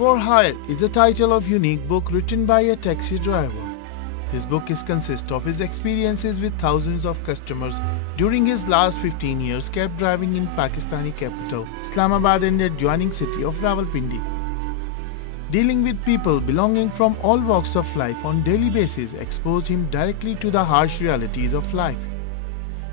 For Hire is a title of unique book written by a taxi driver. This book consists of his experiences with thousands of customers during his last 15 years cab driving in Pakistani capital Islamabad and the adjoining city of Rawalpindi. Dealing with people belonging from all walks of life on daily basis exposed him directly to the harsh realities of life.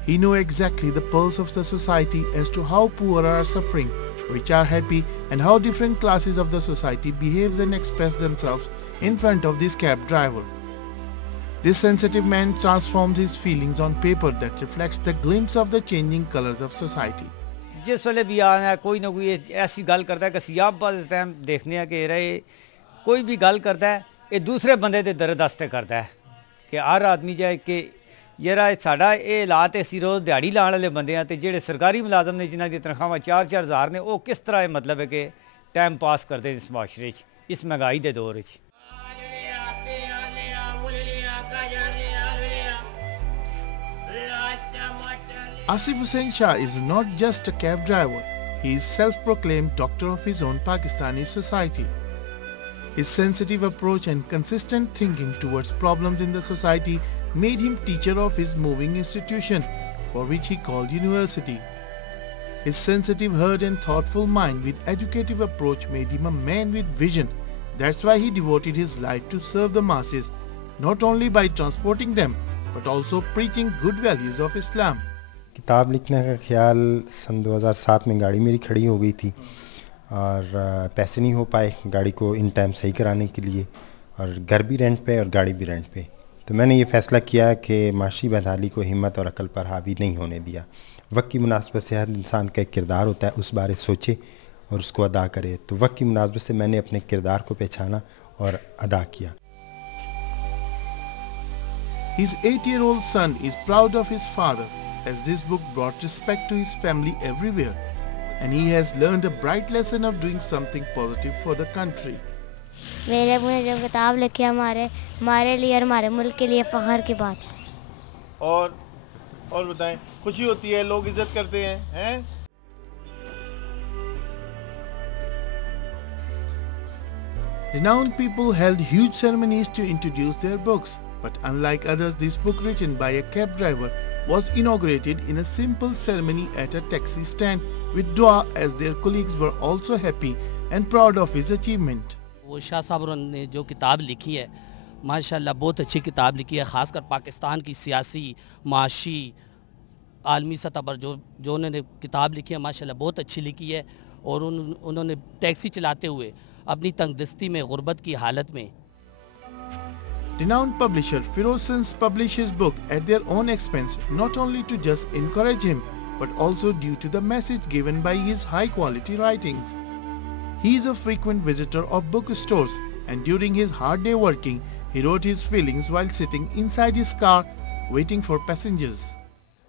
He knew exactly the pulse of the society as to how poor are suffering, rich are happy, and how different classes of the society behaves and express themselves in front of this cab driver. This sensitive man transforms his feelings on paper that reflects the glimpse of the changing colors of society. जिस वेले भी आना कोई ना कोई ऐसी गल करता है कि सियाब बात इस टाइम देखने के रहे कोई भी गल करता है ये दूसरे बंदे के दर्द वास्ते करता है कि हर आदमी जाए कि यार साडा ये हालात है असीं रोज़ दिहाड़ी लाने वाले बंदे हैं तो जेडे सरकारी मुलाजम ने जिन्हों की तनख्वाहां 4-4 हज़ार ने वो किस तरह मतलब है कि टाइम पास करते इस माशरे इस महंगाई के दौर च। Asif Hussain Shah is not just a cab driver, he is self-proclaimed doctor of his own Pakistani society. His sensitive approach and consistent thinking towards problems in the society made him teacher of his moving institution, for which he called university. His sensitive heart and thoughtful mind with educative approach made him a man with vision. That's why he devoted his life to serve the masses, not only by transporting them, but also preaching good values of Islam. किताब लिखने का ख्याल सन 2007 में गाड़ी मेरी खड़ी हो गई थी और पैसे नहीं हो पाए गाड़ी को इन टाइम सही कराने के लिए और घर भी रेंट पे और गाड़ी भी रेंट पे। तो मैंने ये फ़ैसला किया कि माशी बदहाली को हिम्मत और अकल पर हावी नहीं होने दिया। वक्त की मुनासबत से हर इंसान का एक किरदार होता है, उस बारे सोचे और उसको अदा करे। तो वक्त की मुनासबत से मैंने अपने किरदार को पहचाना और अदा किया। His 8-year-old son is proud of his father, as this book brought respect to his family everywhere, and he has learned a bright lesson of doing something positive for the country. मेरे अबू ने जो किताब लिखी है हमारे लिए और हमारे मुल्क के लिए फ़ख्र की बात है। और बताएं, खुशी होती है, लोग इज्जत करते हैं? Renowned people held huge ceremonies to introduce their books, but unlike others, this book written by a cab driver was inaugurated in a simple ceremony at a taxi stand with dua, as their colleagues were also happy and proud of his achievement. वो शाह साहब ने जो किताब लिखी है माशाल्लाह बहुत अच्छी किताब लिखी है, ख़ासकर पाकिस्तान की सियासी माशी आलमी सतह पर जो उन्होंने किताब लिखी है माशाल्लाह बहुत अच्छी लिखी है। और उन्होंने टैक्सी चलाते हुए अपनी तंगदस्ती में गुर्बत की हालत में। Renowned publisher Feroz Sins published his book at their own expense, not only to just encourage him, but also due to the message given by his high-quality writings. He is a frequent visitor of bookstores, and during his hard day working, he wrote his feelings while sitting inside his car, waiting for passengers.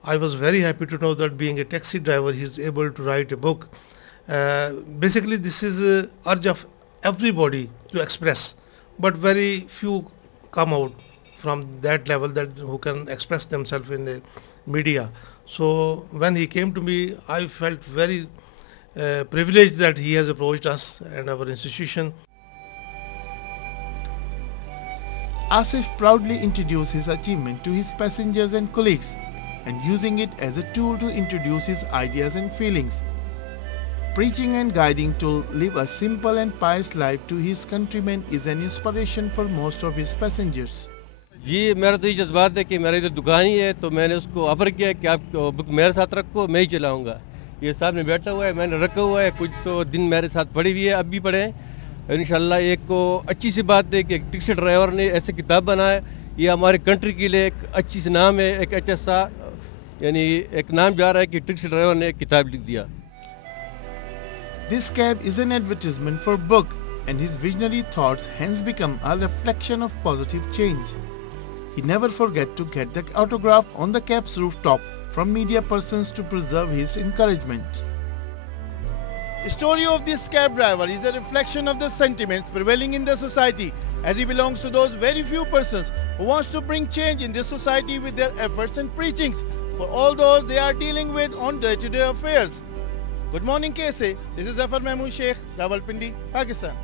I was very happy to know that being a taxi driver, he is able to write a book. Basically, this is an urge of everybody to express, but very few come out from that level that who can express themselves in the media. So when he came to me, I felt very privileged that he has approached us and our institution. Asif proudly introduced his achievement to his passengers and colleagues, and using it as a tool to introduce his ideas and feelings. Preaching and guiding to live a simple and pious life to his countrymen is an inspiration for most of his passengers. जी मेरा तो ये जज्बात है कि मेरी तो दुकान ही है, तो मैंने उसको ऑफ़र किया कि आप बुक मेरे साथ रखो, मैं ही चलाऊँगा। ये सामने बैठा हुआ है, मैंने रखा हुआ है, कुछ तो दिन मेरे साथ पड़ी हुई है, अब भी पढ़े हैं इंशाल्लाह। एक को अच्छी सी बात है कि एक टैक्सी ड्राइवर ने ऐसे किताब बनाया, ये हमारे कंट्री के लिए एक अच्छी सी नाम है, एक अच्छा सा यानी एक नाम जा रहा है कि टैक्सी ड्राइवर ने एक किताब लिख दिया। This cab is an advertisement for book, and his visionary thoughts hence become a reflection of positive change. He never forget to get the autograph on the cab's rooftop from media persons to preserve his encouragement. The story of this cab driver is a reflection of the sentiments prevailing in the society, as he belongs to those very few persons who wants to bring change in this society with their efforts and preachings for all those they are dealing with on day-to-day affairs. Good morning, KSA. This is Zafar Mahmood Sheikh, Rawalpindi, Pakistan.